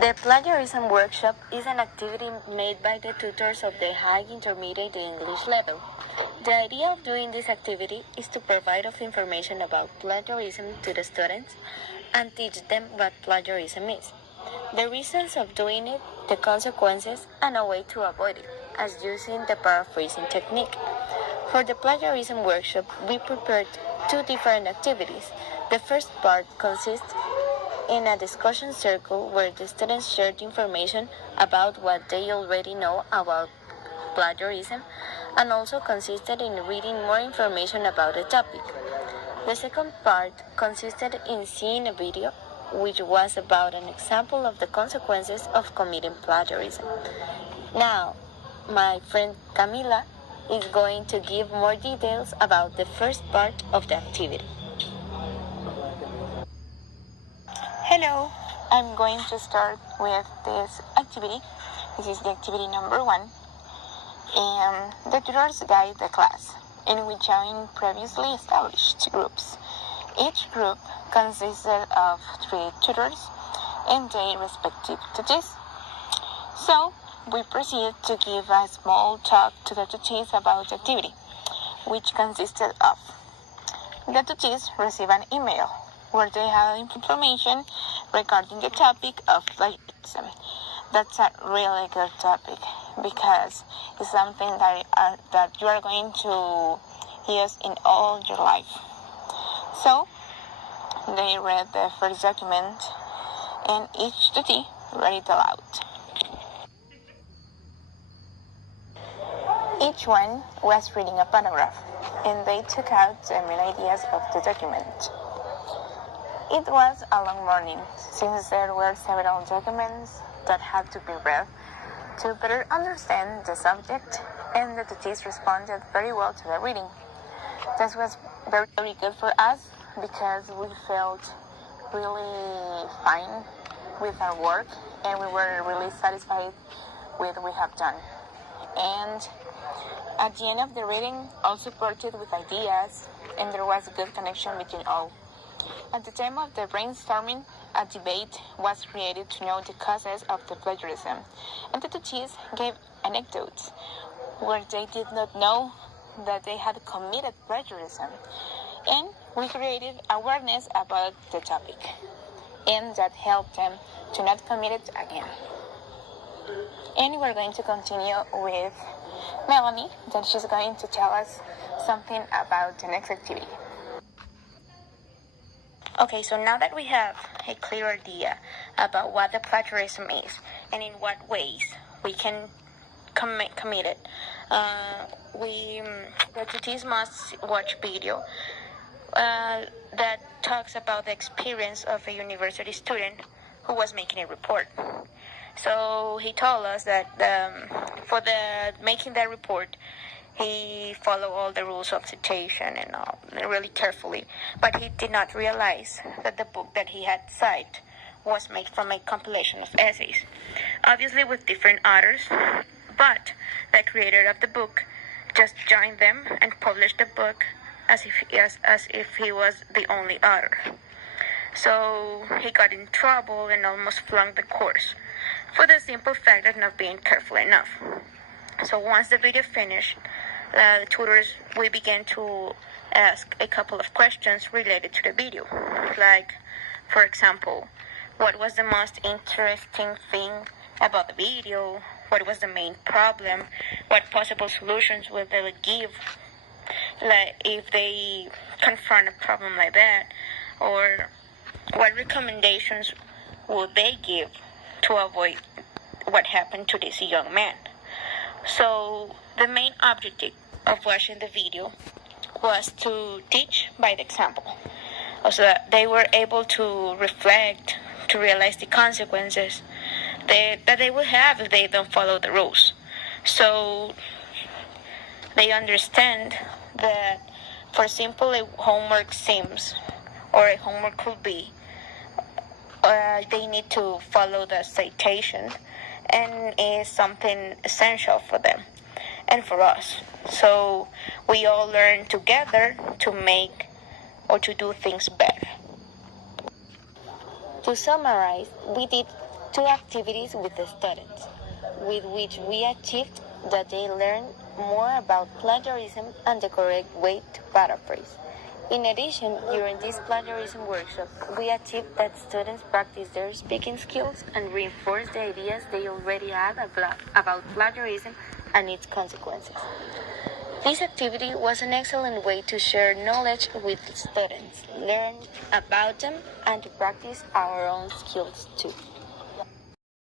The plagiarism workshop is an activity made by the tutors of the high intermediate English level. The idea of doing this activity is to provide of information about plagiarism to the students and teach them what plagiarism is, the reasons of doing it, the consequences, and a way to avoid it, as using the paraphrasing technique. For the plagiarism workshop, we prepared two different activities. The first part consists in a discussion circle where the students shared information about what they already know about plagiarism and also consisted in reading more information about the topic. The second part consisted in seeing a video which was about an example of the consequences of committing plagiarism. Now, my friend Camila is going to give more details about the first part of the activity. Hello, I'm going to start with this activity. This is the activity number 1. The tutors guide the class, in which join previously established groups. Each group consisted of 3 tutors and their respective tutees. So, we proceed to give a small talk to the tutees about the activity, which consisted of the tutees receive an email where they have information regarding the topic of plagiarism. That's a really good topic because it's something that you are going to use in all your life. So, they read the first document and each tutee read it aloud. Each one was reading a paragraph and they took out the main ideas of the document. It was a long morning, since there were several documents that had to be read to better understand the subject, and the tutees responded very well to the reading. This was very, very good for us because we felt really fine with our work and we were really satisfied with what we have done. And at the end of the reading, all supported with ideas, and there was a good connection between all. At the time of the brainstorming, a debate was created to know the causes of the plagiarism, and the tutees gave anecdotes where they did not know that they had committed plagiarism, and we created awareness about the topic, and that helped them to not commit it again. And we're going to continue with Melanie, that she's going to tell us something about the next activity. Okay, so now that we have a clear idea about what the plagiarism is and in what ways we can commit it, the tutees must watch video that talks about the experience of a university student who was making a report. So he told us that for making that report, he followed all the rules of citation and all really carefully, but he did not realize that the book that he had cited was made from a compilation of essays, obviously with different authors, but the creator of the book just joined them and published the book as if he was the only author. So he got in trouble and almost flunked the course for the simple fact of not being careful enough. So once the video finished, the tutors, we began to ask a couple of questions related to the video. Like, for example, what was the most interesting thing about the video? What was the main problem? What possible solutions would they give? Like, if they confront a problem like that? Or what recommendations would they give to avoid what happened to this young man? So the main objective of watching the video was to teach by the example, so that they were able to reflect, to realize the consequences that they will have if they don't follow the rules. So they understand that for simple a homework seems, or a homework could be, they need to follow the citation, and is something essential for them and for us. So we all learn together to make or to do things better. To summarize, we did two activities with the students, with which we achieved that they learn more about plagiarism and the correct way to paraphrase. In addition, during this plagiarism workshop, we achieved that students practice their speaking skills and reinforce the ideas they already had about plagiarism and its consequences. This activity was an excellent way to share knowledge with students, learn about them, and to practice our own skills too.